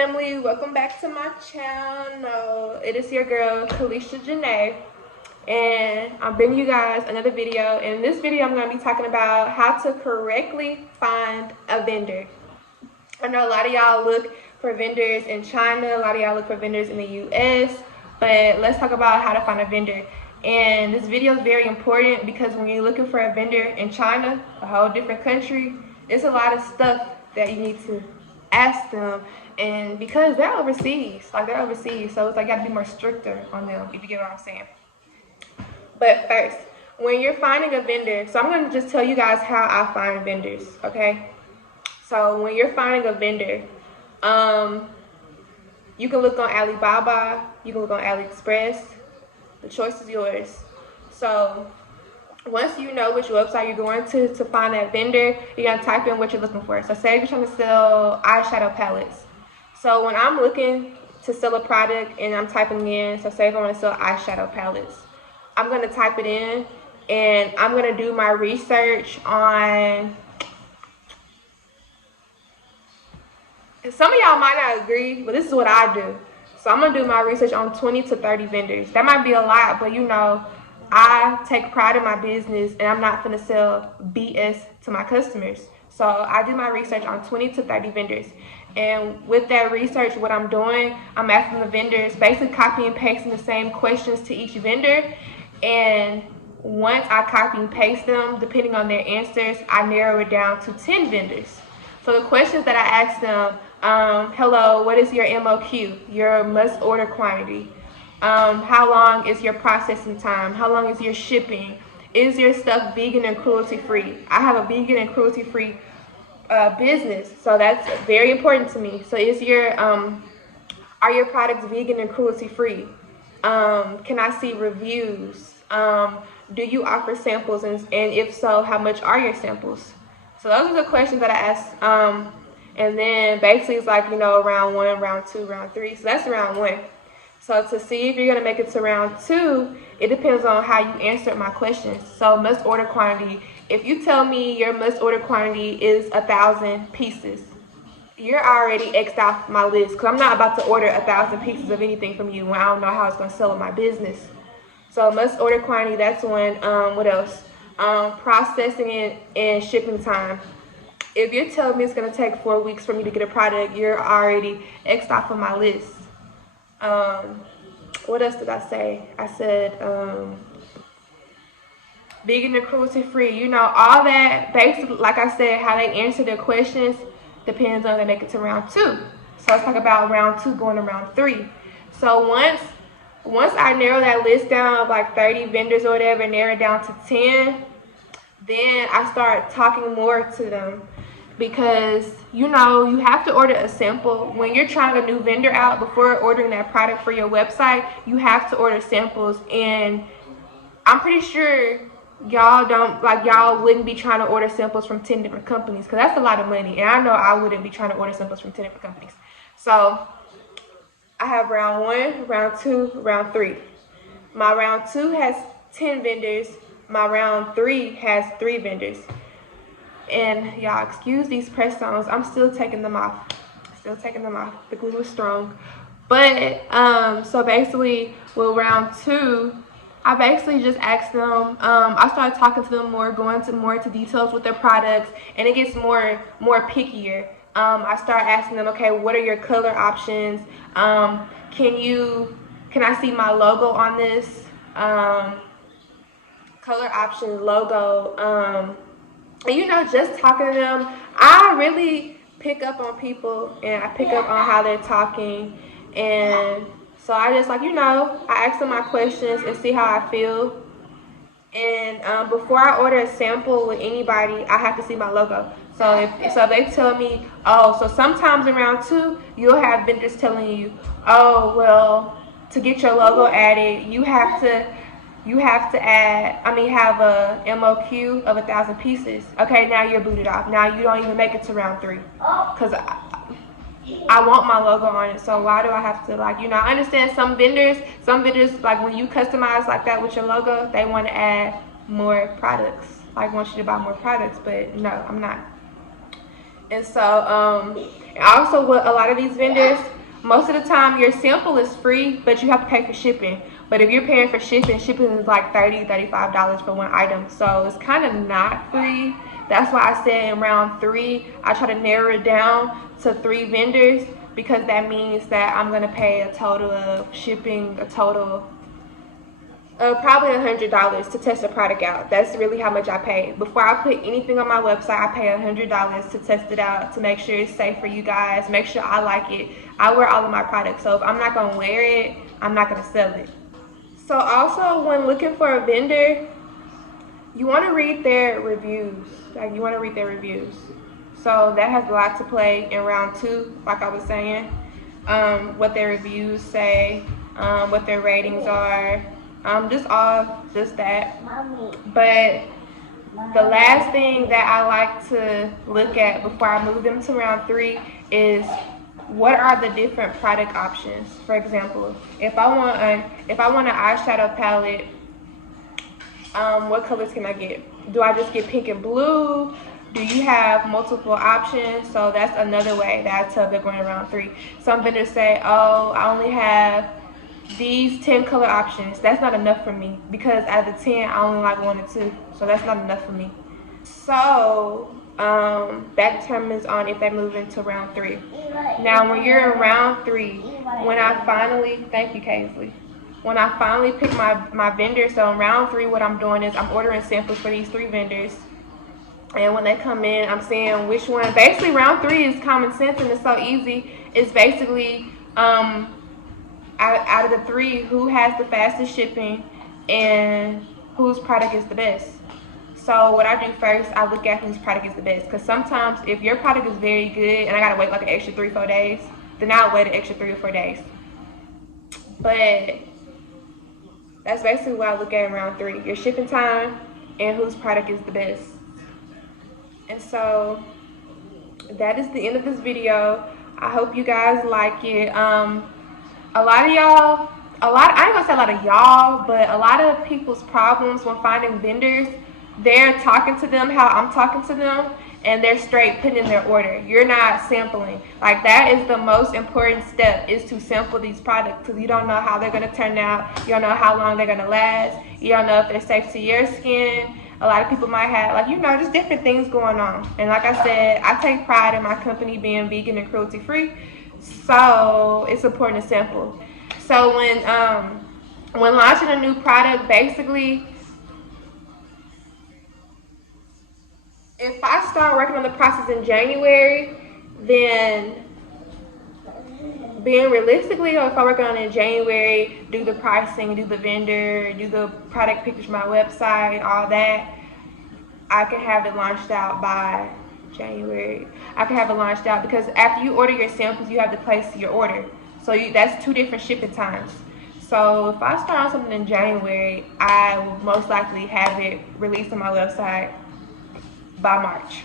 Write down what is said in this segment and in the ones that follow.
family, welcome back to my channel. It is your girl Kalisha Janae, and I'm bringing you guys another video. In this video I'm going to be talking about how to correctly find a vendor. I know a lot of y'all look for vendors in China, a lot of y'all look for vendors in the US, but let's talk about how to find a vendor. And this video is very important because when you're looking for a vendor in China, a whole different country, there's a lot of stuff that you need to ask them, and because they're overseas, so it's like you gotta be more stricter on them, if you get what I'm saying. But first, when you're finding a vendor, so I'm gonna just tell you guys how I find vendors, okay? So when you're finding a vendor, you can look on Alibaba, you can look on AliExpress. The choice is yours. So once you know which website you're going to find that vendor, you're going to type in what you're looking for. So say you're trying to sell eyeshadow palettes. So when I'm looking to sell a product and I'm typing in, so say if I want to sell eyeshadow palettes, I'm going to type it in and I'm going to do my research on, some of y'all might not agree, but this is what I do. So I'm going to do my research on 20 to 30 vendors. That might be a lot, but you know, I take pride in my business and I'm not going to sell BS to my customers. So I do my research on 20 to 30 vendors. And with that research, what I'm doing, I'm asking the vendors, basically copy and pasting the same questions to each vendor. And once I copy and paste them, depending on their answers, I narrow it down to 10 vendors. So the questions that I ask them, hello, what is your MOQ, your must order quantity? How long is your processing time? How long is your shipping? Is your stuff vegan and cruelty free? I have a vegan and cruelty free business, so that's very important to me. So is your are your products vegan and cruelty free? Can I see reviews? Do you offer samples, and if so, how much are your samples? So those are the questions that I ask. And then basically it's like, you know, round 1, round 2, round 3. So that's round 1. So to see if you're going to make it to round 2, it depends on how you answered my questions. So must order quantity. If you tell me your must order quantity is 1,000 pieces, you're already X'd off my list, because I'm not about to order 1,000 pieces of anything from you when I don't know how it's going to sell in my business. So must order quantity, that's one. What else? Processing it and shipping time. If you're telling me it's going to take 4 weeks for me to get a product, you're already X'd off of my list. What else did I say? I said vegan and cruelty free. You know, all that, basically, like I said, how they answer their questions depends on if they make it to round 2. So let's talk about round 2 going to round 3. So once I narrow that list down of like 30 vendors or whatever, narrow it down to 10, then I start talking more to them. Because, you know, you have to order a sample. When you're trying a new vendor out, before ordering that product for your website, you have to order samples. And I'm pretty sure y'all wouldn't be trying to order samples from 10 different companies, because that's a lot of money. And I know I wouldn't be trying to order samples from 10 different companies. So I have round 1, round 2, round 3. My round 2 has 10 vendors. My round 3 has 3 vendors. And y'all, excuse these press-ons, I'm still taking them off. The glue is strong. But so basically with round 2, I basically just asked them, I started talking to them more, going more into details with their products, and it gets more pickier. I start asking them, okay, what are your color options? Can I see my logo on this? Color options, logo, and you know, just talking to them, I really pick up on people, and I pick up on how they're talking. And so I just, like, you know, I ask them my questions and see how I feel. And before I order a sample with anybody, I have to see my logo. So if they tell me, oh, so sometimes in round 2, you'll have vendors telling you, oh, well, to get your logo added, you have to have a MOQ of 1,000 pieces. Okay, now you're booted off. Now you don't even make it to round 3. Because I want my logo on it, so why do I have to, like, you know, I understand some vendors, like, when you customize like that with your logo, they want to add more products. Like, want you to buy more products, but no, I'm not. And so, Also, with a lot of these vendors, most of the time your sample is free, but you have to pay for shipping. But if you're paying for shipping, shipping is like $30, $35 for one item. So it's kind of not free. That's why I said in round 3, I try to narrow it down to 3 vendors, because that means that I'm going to pay a total of shipping, a total probably $100 to test the product out. That's really how much I pay. Before I put anything on my website, I pay $100 to test it out, to make sure it's safe for you guys, make sure I like it. I wear all of my products, so if I'm not gonna wear it, I'm not gonna sell it. So also, when looking for a vendor, you wanna read their reviews. Like, you wanna read their reviews. So that has a lot to play in round 2, like I was saying. What their reviews say, what their ratings are, just that. But the last thing that I like to look at before I move them to round 3 is, what are the different product options? For example, if I want an eyeshadow palette, what colors can I get? Do I just get pink and blue? Do you have multiple options? So that's another way that I tell they're going around 3. Some vendors say, oh, I only have these 10 color options. That's not enough for me, because out of the 10, I only like 1 or 2. So that's not enough for me. So that determines on if they move into round 3. Now, when you're in round 3, when I finally, thank you, Kaisley. When I finally pick my vendor, so in round 3, what I'm doing is I'm ordering samples for these 3 vendors. And when they come in, I'm seeing which one. Basically, round 3 is common sense, and it's so easy. It's basically out of the 3, who has the fastest shipping and whose product is the best. So what I do first, I look at whose product is the best. Because sometimes if your product is very good and I gotta wait like an extra 3-4 days, then I'll wait an extra 3 or 4 days. But that's basically what I look at in round 3: your shipping time and whose product is the best. And so that is the end of this video. I hope you guys like it. A lot of y'all, I ain't gonna say a lot of y'all, but a lot of people's problems when finding vendors, they're talking to them how I'm talking to them, and they're straight putting in their order. You're not sampling. Like, that is the most important step, is to sample these products, because you don't know how they're gonna turn out. You don't know how long they're gonna last. You don't know if they're safe to your skin. A lot of people might have, like, just different things going on. And like I said, I take pride in my company being vegan and cruelty free. So it's important to sample. So when launching a new product, basically, if I start working on the process in January, then being realistically, or if I work on it in January, do the pricing, do the vendor, do the product pictures, my website, all that, I can have it launched out by January. I can have it launched out, because after you order your samples, you have to place your order. So that's 2 different shipping times. So if I start on something in January, I will most likely have it released on my website by March.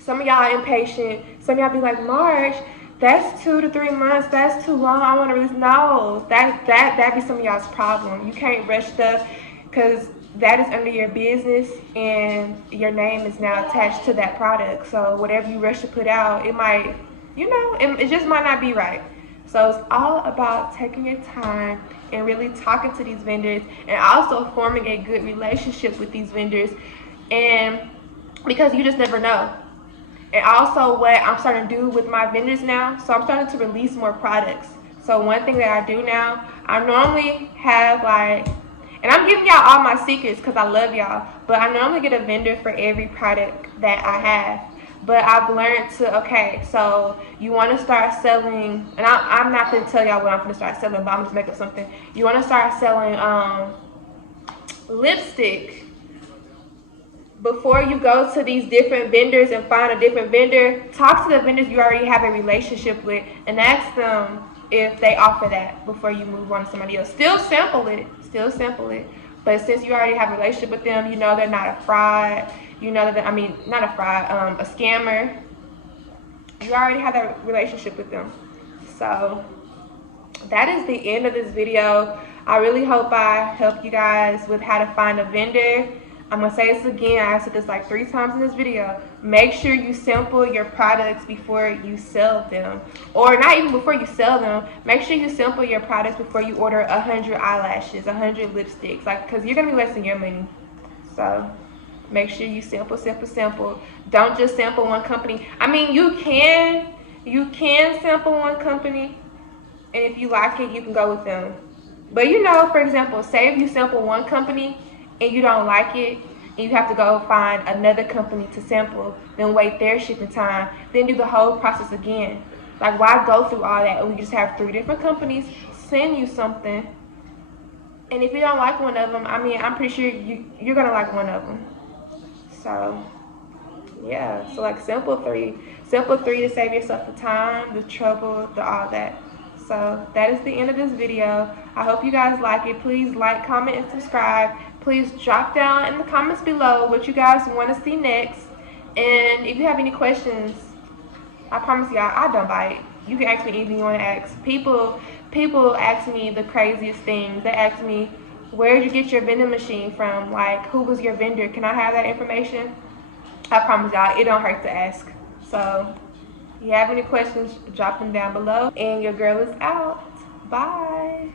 Some of y'all are impatient. Some of y'all be like, March, that's 2 to 3 months. That's too long. I want to release. No, that be some of y'all's problem. You can't rush stuff, because that is under your business, and your name is now attached to that product. So whatever you rush to put out, it might, it just might not be right. So it's all about taking your time and really talking to these vendors, and also forming a good relationship with these vendors, and because you just never know. And also, what I'm starting to do with my vendors now, so I'm starting to release more products. So one thing that I do now, I normally have and I'm giving y'all all my secrets because I love y'all, but I normally get a vendor for every product that I have. But I've learned to, okay, so you want to start selling, and I'm not going to tell y'all what I'm going to start selling, but I'm just making up something. You want to start selling lipstick. Before you go to these different vendors and find a different vendor, talk to the vendors you already have a relationship with and ask them if they offer that before you move on to somebody else. Still sample it. But since you already have a relationship with them, they're not a fraud. Not a fraud, a scammer. You already have that relationship with them. So that is the end of this video. I really hope I helped you guys with how to find a vendor. I'm gonna say this again. I said this like 3 times in this video. Make sure you sample your products before you sell them, or not even before you sell them. Make sure you sample your products before you order 100 eyelashes, 100 lipsticks, like, because you're gonna be wasting your money. So make sure you sample. Don't just sample one company. I mean, you can sample one company, and if you like it, you can go with them. But you know, for example, say if you sample one company and you don't like it, and you have to go find another company to sample, then wait their shipping time, then do the whole process again. Like, why go through all that? We just have 3 different companies send you something, and if you don't like one of them, I mean, I'm pretty sure you're gonna like one of them. So yeah, so like sample 3 to save yourself the time, the trouble, the all that. So that is the end of this video. I hope you guys like it. Please like, comment, and subscribe. Please drop down in the comments below what you guys want to see next. And if you have any questions, I promise y'all, I don't bite. You can ask me anything you want to ask. People ask me the craziest things. They ask me, where did you get your vending machine from? Like, who was your vendor? Can I have that information? I promise y'all, it don't hurt to ask. So if you have any questions, drop them down below. And your girl is out. Bye.